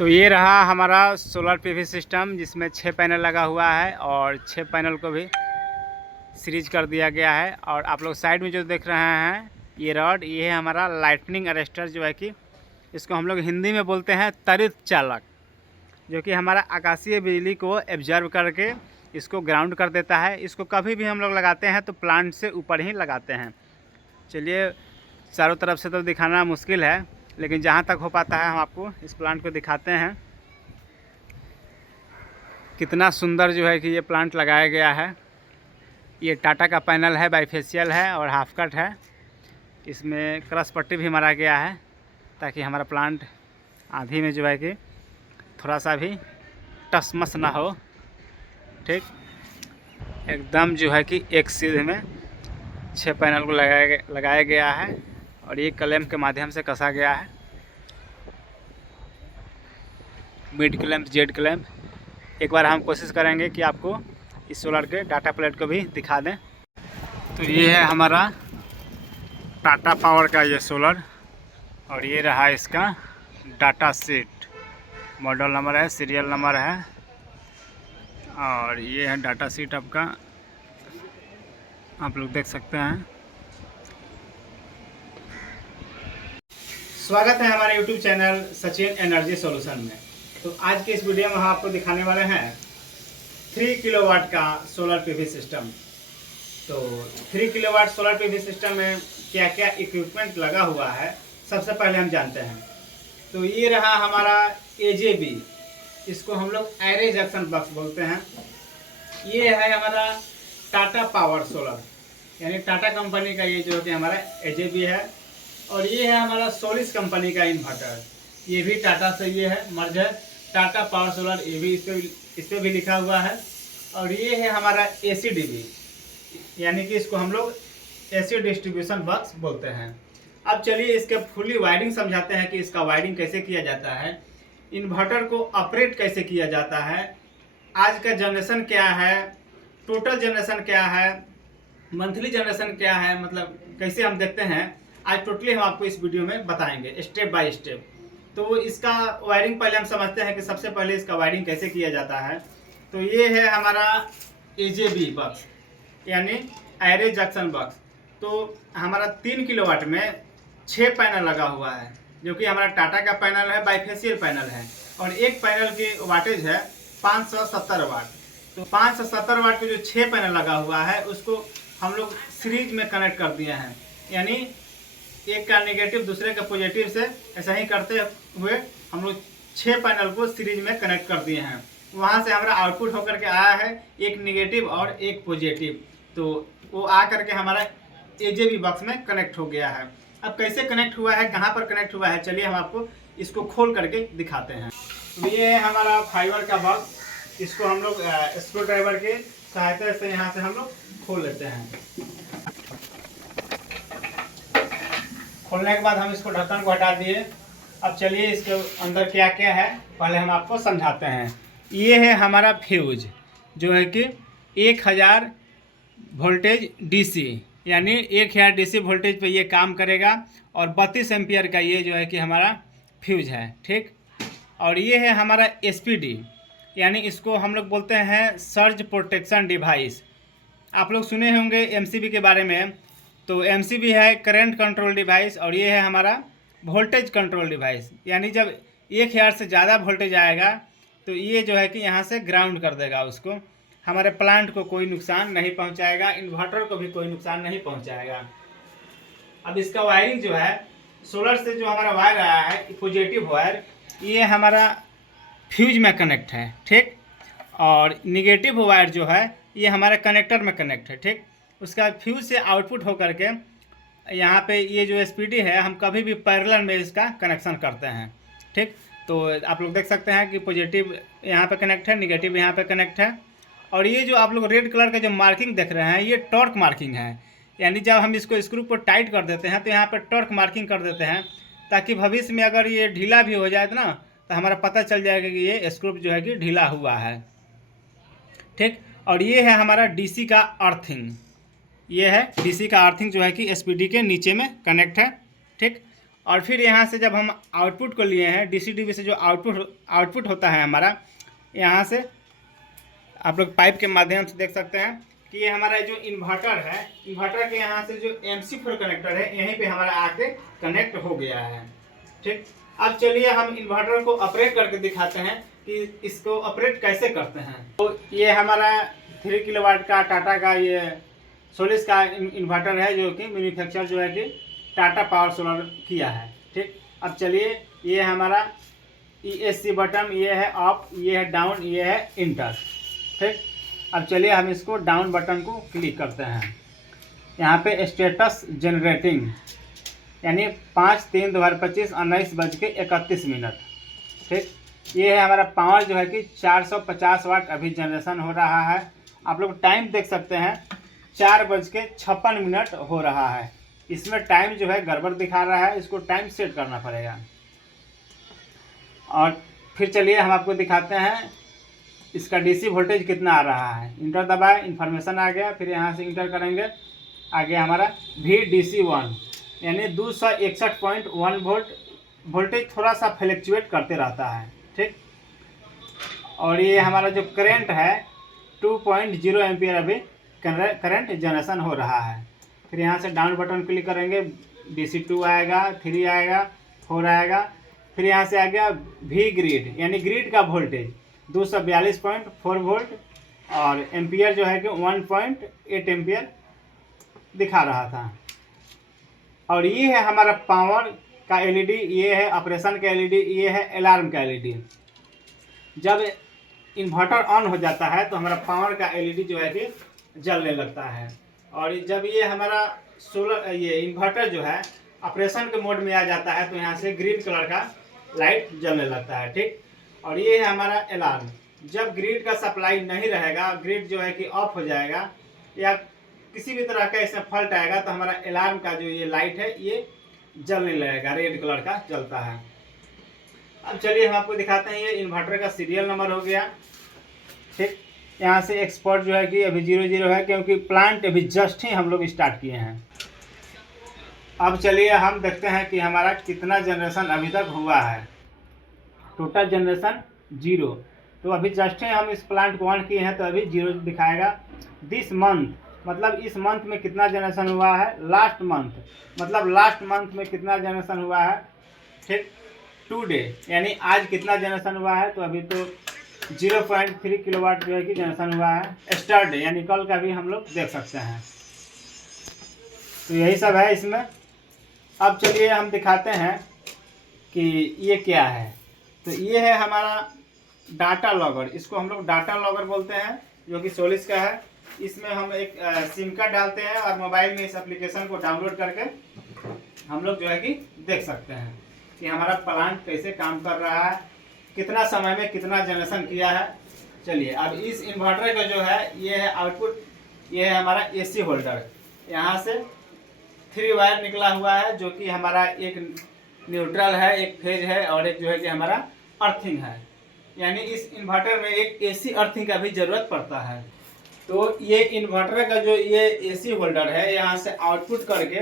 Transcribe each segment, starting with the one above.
तो ये रहा हमारा सोलर पीवी सिस्टम, जिसमें 6 पैनल लगा हुआ है और 6 पैनल को भी सीरीज कर दिया गया है। और आप लोग साइड में जो देख रहे हैं ये रॉड, ये है हमारा लाइटनिंग अरेस्टर, जो है कि इसको हम लोग हिंदी में बोलते हैं त्वरित चालक, जो कि हमारा आकाशीय बिजली को एब्जर्व करके इसको ग्राउंड कर देता है। इसको कभी भी हम लोग लगाते हैं तो प्लांट से ऊपर ही लगाते हैं। चलिए, चारों तरफ से तो दिखाना मुश्किल है, लेकिन जहाँ तक हो पाता है हम आपको इस प्लांट को दिखाते हैं। कितना सुंदर जो है कि ये प्लांट लगाया गया है। ये टाटा का पैनल है, बाईफेशियल है और हाफ कट है। इसमें क्रॉस पट्टी भी मारा गया है ताकि हमारा प्लांट आंधी में जो है कि थोड़ा सा भी टसमस ना हो। ठीक, एकदम जो है कि एक सीधे में 6 पैनल को लगाया गया है और ये क्लैंप के माध्यम से कसा गया है। Mid clamp, Z clamp. एक बार हम कोशिश करेंगे कि आपको इस सोलर के डाटा प्लेट को भी दिखा दें। तो ये है हमारा टाटा पावर का ये सोलर और ये रहा इसका डाटा शीट। मॉडल नंबर है, सीरियल नंबर है और ये है डाटा शीट आपका, आप लोग देख सकते हैं। स्वागत है हमारे YouTube channel Sachin energy solution में। तो आज के इस वीडियो में हम आपको दिखाने वाले हैं 3 किलोवाट का सोलर पीवी सिस्टम। तो 3 किलोवाट सोलर पीवी सिस्टम में क्या क्या इक्विपमेंट लगा हुआ है, सबसे पहले हम जानते हैं। तो ये रहा हमारा AJB, इसको हम लोग एरे जंक्शन बॉक्स बोलते हैं। ये है हमारा टाटा पावर सोलर, यानी टाटा कंपनी का ये जो कि हमारा AJB है। और ये है हमारा सोलिस कंपनी का इन्वर्टर, ये भी टाटा से ये है मर्ज है, टाटा पावर सोलर, ये भी इस पर भी लिखा हुआ है। और ये है हमारा ACDB, यानी कि इसको हम लोग AC डिस्ट्रीब्यूशन बॉक्स बोलते हैं। अब चलिए इसके फुली वायरिंग समझाते हैं कि इसका वायरिंग कैसे किया जाता है, इन्वर्टर को ऑपरेट कैसे किया जाता है, आज का जनरेशन क्या है, टोटल जनरेशन क्या है, मंथली जनरेशन क्या है, मतलब कैसे हम देखते हैं। आज टोटली हम आपको इस वीडियो में बताएंगे स्टेप बाय स्टेप। तो इसका वायरिंग पहले हम समझते हैं कि सबसे पहले इसका वायरिंग कैसे किया जाता है। तो ये है हमारा AJB बॉक्स, यानी एरे जंक्शन बॉक्स। तो हमारा 3 किलोवाट में 6 पैनल लगा हुआ है, जो कि हमारा टाटा का पैनल है, बाईफेशियल पैनल है। और एक पैनल की वाटेज है 570 वाट। तो 570 वाट के जो 6 पैनल लगा हुआ है उसको हम लोग सीरीज में कनेक्ट कर दिए हैं, यानी एक का नेगेटिव दूसरे का पॉजिटिव से ऐसा ही करते हुए हम लोग 6 पैनल को सीरीज में कनेक्ट कर दिए हैं। वहाँ से हमारा आउटपुट होकर के आया है एक नेगेटिव और एक पॉजिटिव, तो वो आ करके हमारा AJB बॉक्स में कनेक्ट हो गया है। अब कैसे कनेक्ट हुआ है, कहाँ पर कनेक्ट हुआ है, चलिए हम आपको इसको खोल करके दिखाते हैं। तो ये है हमारा फाइबर का बॉक्स, इसको हम लोग स्क्रू ड्राइवर के सहायता से यहाँ से हम लोग खोल लेते हैं। खोलने के बाद हम इसको ढक्कन को हटा दिए। अब चलिए इसके अंदर क्या क्या है पहले हम आपको समझाते हैं। ये है हमारा फ्यूज, जो है कि 1000 वोल्टेज DC, यानी 1000 DC वोल्टेज पे ये काम करेगा। और 32 एम्पियर का ये जो है कि हमारा फ्यूज है। ठीक, और ये है हमारा SPD, यानी इसको हम लोग बोलते हैं सर्ज प्रोटेक्शन डिवाइस। आप लोग सुने होंगे MCB के बारे में। तो MCB है करंट कंट्रोल डिवाइस, और ये है हमारा वोल्टेज कंट्रोल डिवाइस, यानी जब 1000 से ज़्यादा वोल्टेज आएगा तो ये जो है कि यहाँ से ग्राउंड कर देगा उसको। हमारे प्लांट को कोई नुकसान नहीं पहुँचाएगा, इन्वर्टर को भी कोई नुकसान नहीं पहुँचाएगा। अब इसका वायरिंग जो है, सोलर से जो हमारा वायर आया है पॉजिटिव वायर, ये हमारा फ्यूज में कनेक्ट है। ठीक, और निगेटिव वायर जो है ये हमारे कनेक्टर में कनेक्ट है। ठीक, उसका फ्यूज से आउटपुट होकर के यहाँ पे ये जो SPD है, हम कभी भी पैरेलल में इसका कनेक्शन करते हैं। ठीक, तो आप लोग देख सकते हैं कि पॉजिटिव यहाँ पे कनेक्ट है, निगेटिव यहाँ पे कनेक्ट है। और ये जो आप लोग रेड कलर का जो मार्किंग देख रहे हैं, ये टॉर्क मार्किंग है, यानी जब हम इसको स्क्रू को टाइट कर देते हैं तो यहाँ पर टॉर्क मार्किंग कर देते हैं, ताकि भविष्य में अगर ये ढीला भी हो जाए तो ना, तो हमारा पता चल जाएगा कि ये स्क्रू जो है कि ढीला हुआ है। ठीक, और ये है हमारा DC का अर्थिंग, ये है DC का अर्थिंग जो है कि SPD के नीचे में कनेक्ट है। ठीक, और फिर यहाँ से जब हम आउटपुट को लिए हैं डीसी-डीवी से जो आउटपुट होता है हमारा, यहाँ से आप लोग पाइप के माध्यम से देख सकते हैं कि ये हमारा जो इन्वर्टर है, इन्वर्टर के यहाँ से जो MC4 कनेक्टर है यहीं पे हमारा आके कनेक्ट हो गया है। ठीक, अब चलिए हम इन्वर्टर को ऑपरेट करके दिखाते हैं कि इसको ऑपरेट कैसे करते हैं। तो ये हमारा 3 किलोवाट का टाटा का ये सोलिस का इन्वर्टर है, जो कि मैन्युफैक्चर जो है कि टाटा पावर सोलर किया है। ठीक, अब चलिए ये हमारा ESC बटन, ये है ऑफ, ये है डाउन, ये है इंटर। ठीक, अब चलिए हम इसको डाउन बटन को क्लिक करते हैं। यहाँ पे स्टेटस जनरेटिंग यानी 5/3/2025 19:31। ठीक, ये है हमारा पावर जो है कि 450 वाट अभी जनरेशन हो रहा है। आप लोग टाइम देख सकते हैं 4:56 हो रहा है। इसमें टाइम जो है गड़बड़ दिखा रहा है, इसको टाइम सेट करना पड़ेगा। और फिर चलिए हम आपको दिखाते हैं इसका DC वोल्टेज कितना आ रहा है। इंटर दबाए, इन्फॉर्मेशन आ गया, फिर यहाँ से इंटर करेंगे, आगे हमारा VDC1 यानी 261.1 वोल्ट। वोल्टेज थोड़ा सा फ्लैक्चुएट करते रहता है। ठीक, और ये हमारा जो करंट है 2.0 एम्पियर अभी करंट जनरेशन हो रहा है। फिर यहाँ से डाउन बटन क्लिक करेंगे, DC2 आएगा, 3 आएगा, 4 आएगा, फिर यहाँ से आ गया V ग्रिड यानी ग्रिड का वोल्टेज 242.4 वोल्ट और एम्पियर जो है कि 1.8 एम्पियर दिखा रहा था। और ये है हमारा पावर का LED, ये है ऑपरेशन का LED, ये है अलार्म का LED। जब इन्वर्टर ऑन हो जाता है तो हमारा पावर का LED जो है कि जलने लगता है। और जब ये हमारा सोलर ये इन्वर्टर जो है ऑपरेशन के मोड में आ जाता है तो यहाँ से ग्रीन कलर का लाइट जलने लगता है। ठीक, और ये है हमारा अलार्म। जब ग्रिड का सप्लाई नहीं रहेगा, ग्रिड जो है कि ऑफ हो जाएगा या किसी भी तरह का इसमें फॉल्ट आएगा तो हमारा अलार्म का जो ये लाइट है ये जलने लगेगा, रेड कलर का जलता है। अब चलिए हम आपको दिखाते हैं, ये इन्वर्टर का सीरियल नंबर हो गया। ठीक, यहाँ से एक्सपोर्ट जो है कि अभी 00 है क्योंकि प्लांट अभी जस्ट ही हम लोग स्टार्ट किए हैं। अब चलिए हम देखते हैं कि हमारा कितना जनरेशन अभी तक हुआ है। Total generation 0। तो अभी जस्ट ही हम इस प्लांट को ऑन किए हैं तो अभी 0 दिखाएगा। दिस मंथ मतलब इस मंथ में कितना जनरेशन हुआ है, लास्ट मंथ मतलब लास्ट मंथ में कितना जनरेशन हुआ है। ठीक, टुडे यानी आज कितना जनरेशन हुआ है, तो अभी तो 0.3 किलोवाट जो है कि जनरेशन हुआ है। स्टार्ट यानी कल का भी हम लोग देख सकते हैं। तो यही सब है इसमें। अब चलिए हम दिखाते हैं कि ये क्या है। तो ये है हमारा डाटा लॉगर, इसको हम लोग डाटा लॉगर बोलते हैं, जो कि सोलिस का है। इसमें हम एक सिम कार्ड डालते हैं और मोबाइल में इस एप्लीकेशन को डाउनलोड करके हम लोग जो है कि देख सकते हैं कि हमारा प्लांट कैसे काम कर रहा है, कितना समय में कितना जनरेशन किया है। चलिए अब इस इन्वर्टर का जो है ये है आउटपुट, ये है हमारा AC होल्डर। यहाँ से 3 वायर निकला हुआ है, जो कि हमारा एक न्यूट्रल है, एक फेज है और एक जो है कि हमारा अर्थिंग है। यानी इस इन्वर्टर में एक AC अर्थिंग का भी ज़रूरत पड़ता है। तो ये इन्वर्टर का जो ये AC होल्डर है, यहाँ से आउटपुट करके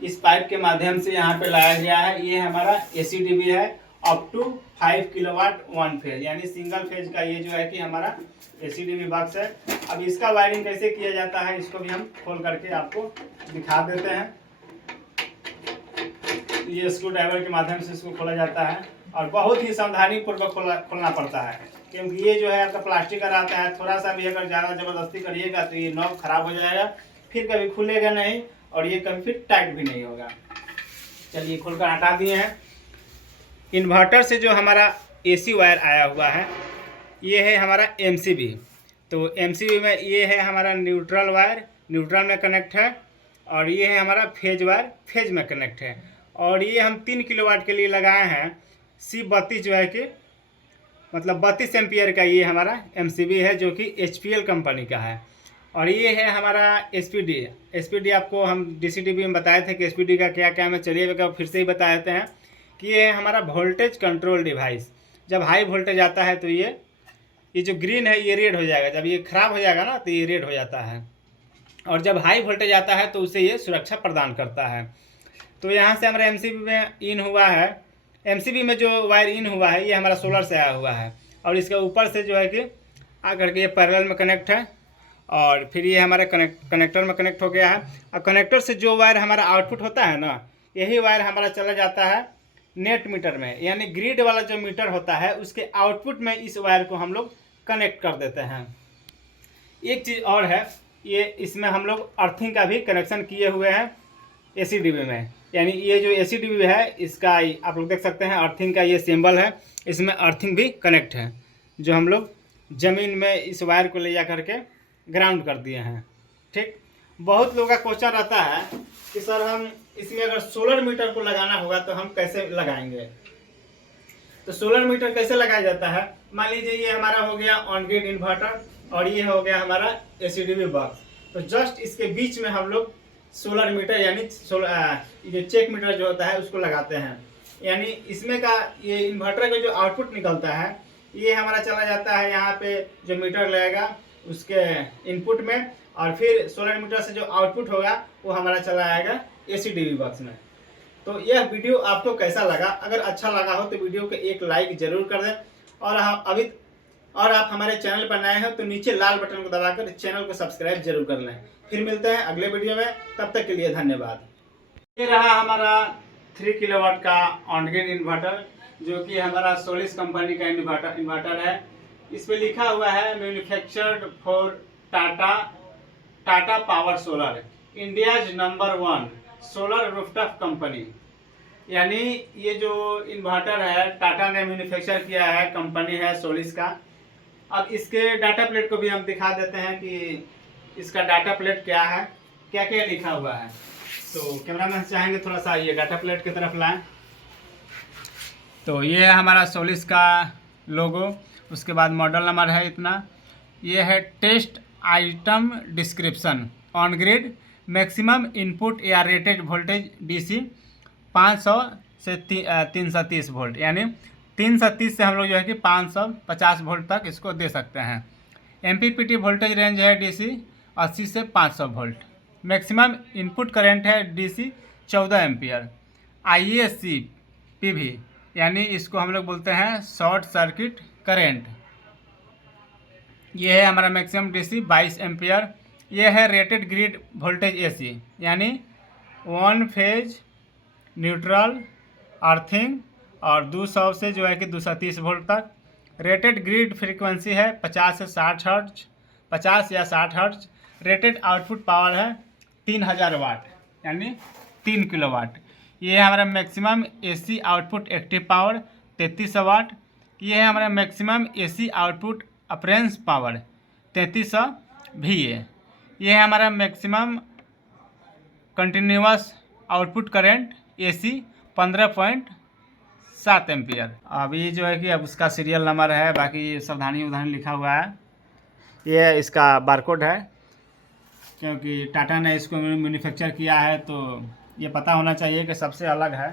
इस पाइप के माध्यम से यहाँ पे लाया गया है। ये हमारा AC/DB है, अप टू 5 किलोवाट 1 फेज, यानी सिंगल फेज का ये जो है कि हमारा AC/DB बॉक्स है। अब इसका वायरिंग कैसे किया जाता है इसको भी हम खोल करके आपको दिखा देते हैं। ये स्क्रू ड्राइवर के माध्यम से इसको खोला जाता है और बहुत ही सावधानी पूर्वक खोलना पड़ता है, क्योंकि ये जो है आपका प्लास्टिक का रहता है। थोड़ा सा भी अगर ज़्यादा ज़बरदस्ती करिएगा तो ये नॉब खराब हो जाएगा, फिर कभी खुलेगा नहीं और ये कभी फिर टाइट भी नहीं होगा। चलिए खोलकर हटा दिए हैं। इन्वर्टर से जो हमारा AC वायर आया हुआ है ये है हमारा MCB। तो MCB में ये है हमारा न्यूट्रल वायर, न्यूट्रल में कनेक्ट है, और ये है हमारा फेज वायर, फेज में कनेक्ट है। और ये हम 3 किलोवाट के लिए लगाए हैं C32 जो है कि मतलब 32 एम्पियर का ये हमारा MCB है, जो कि HPL कंपनी का है। और ये है हमारा SPD आपको हम DC/DB में बताए थे कि SPD का क्या क्या है। चलिए फिर से ही बता देते हैं कि ये है हमारा वोल्टेज कंट्रोल डिवाइस। जब हाई वोल्टेज आता है तो ये जो ग्रीन है ये रेड हो जाएगा, जब ये ख़राब हो जाएगा ना तो ये रेड हो जाता है, और जब हाई वोल्टेज आता है तो उसे ये सुरक्षा प्रदान करता है। तो यहाँ से हमारा एमसीबी में इन हुआ है, एमसीबी में जो वायर इन हुआ है ये हमारा सोलर से आया हुआ है, और इसके ऊपर से जो है कि आकर के ये पैरेलल में कनेक्ट है, और फिर ये हमारा कनेक्टर में कनेक्ट हो गया है। अब कनेक्टर से जो वायर हमारा आउटपुट होता है ना, यही वायर हमारा चला जाता है नेट मीटर में, यानी ग्रिड वाला जो मीटर होता है उसके आउटपुट में इस वायर को हम लोग कनेक्ट कर देते हैं। एक चीज़ और है, ये इसमें हम लोग अर्थिंग का भी कनेक्शन किए हुए हैं एसीडीबी में, यानी ये जो एसीडीबी है इसका आप लोग देख सकते हैं अर्थिंग का ये सिंबल है, इसमें अर्थिंग भी कनेक्ट है, जो हम लोग ज़मीन में इस वायर को ले जा करके ग्राउंड कर दिए हैं। ठीक, बहुत लोगों का क्वेश्चन रहता है कि सर हम इसमें अगर सोलर मीटर को लगाना होगा तो हम कैसे लगाएंगे। तो सोलर मीटर कैसे लगाया जाता है, मान लीजिए ये हमारा हो गया ऑन ग्रिड इन्वर्टर और ये हो गया हमारा एसीडीबी बॉक्स, तो जस्ट इसके बीच में हम लोग सोलर मीटर यानी ये चेक मीटर जो होता है उसको लगाते हैं। यानी इसमें का ये इन्वर्टर का जो आउटपुट निकलता है ये हमारा चला जाता है यहाँ पे जो मीटर लगेगा उसके इनपुट में, और फिर सोलर मीटर से जो आउटपुट होगा वो हमारा चला आएगा एसीडीबी बॉक्स में। तो यह वीडियो आपको कैसा लगा, अगर अच्छा लगा हो तो वीडियो को एक लाइक जरूर कर दें, और आप हमारे चैनल पर नए हो तो नीचे लाल बटन को दबाकर चैनल को सब्सक्राइब जरूर कर लें। फिर मिलते हैं अगले वीडियो में, तब तक के लिए धन्यवाद। ये रहा हमारा 3 किलोवाट का ऑन ग्रिड इन्वर्टर, जो कि हमारा सोलिस कंपनी का इन्वर्टर है। इस पे लिखा हुआ है manufactured for Tata power solar, India's number 1 solar rooftop company. यानी ये जो इन्वर्टर है टाटा ने मैन्युफैक्चर किया है, कंपनी है सोलिस का। अब इसके डाटा प्लेट को भी हम दिखा देते हैं कि इसका डाटा प्लेट क्या है, क्या क्या लिखा हुआ है। तो कैमरामैन चाहेंगे थोड़ा सा ये डाटा प्लेट की तरफ लाएं। तो ये है हमारा सोलिस का लोगो, उसके बाद मॉडल नंबर है इतना, ये है test item description, on grid maximum input या रेटेड वोल्टेज डीसी 500 से 330 वोल्ट, यानी 330 से हम लोग जो है कि 550 वोल्ट तक इसको दे सकते हैं। एमपीपीटी वोल्टेज रेंज है डीसी 80 से 500 वोल्ट। मैक्सिमम इनपुट करंट है डीसी 14 एम्पियर। आईएससी पीवी, यानी इसको हम लोग बोलते हैं शॉर्ट सर्किट करंट। ये है हमारा मैक्सिमम डीसी 22 एम्पियर। ये है रेटेड ग्रिड वोल्टेज एसी, यानी 1 फेज न्यूट्रल अर्थिंग, और 200 से जो है कि 230 वोल्ट तक। रेटेड ग्रिड फ्रीक्वेंसी है 50 से 60 हर्ट्ज, 50 या 60 हर्ट्ज। रेटेड आउटपुट पावर है 3000 वाट, यानी 3 किलोवाट। ये है हमारा maximum AC output active power 3300 watt. ये है हमारा maximum AC output apparent power 3300 VA। ये है हमारा maximum continuous output current AC 15.7 ampere. अब ये जो है कि अब उसका सीरियल नंबर है, बाकी सावधानी उधानी लिखा हुआ है। ये इसका बारकोड है, क्योंकि टाटा ने इसको मैन्युफैक्चर किया है तो ये पता होना चाहिए कि सबसे अलग है।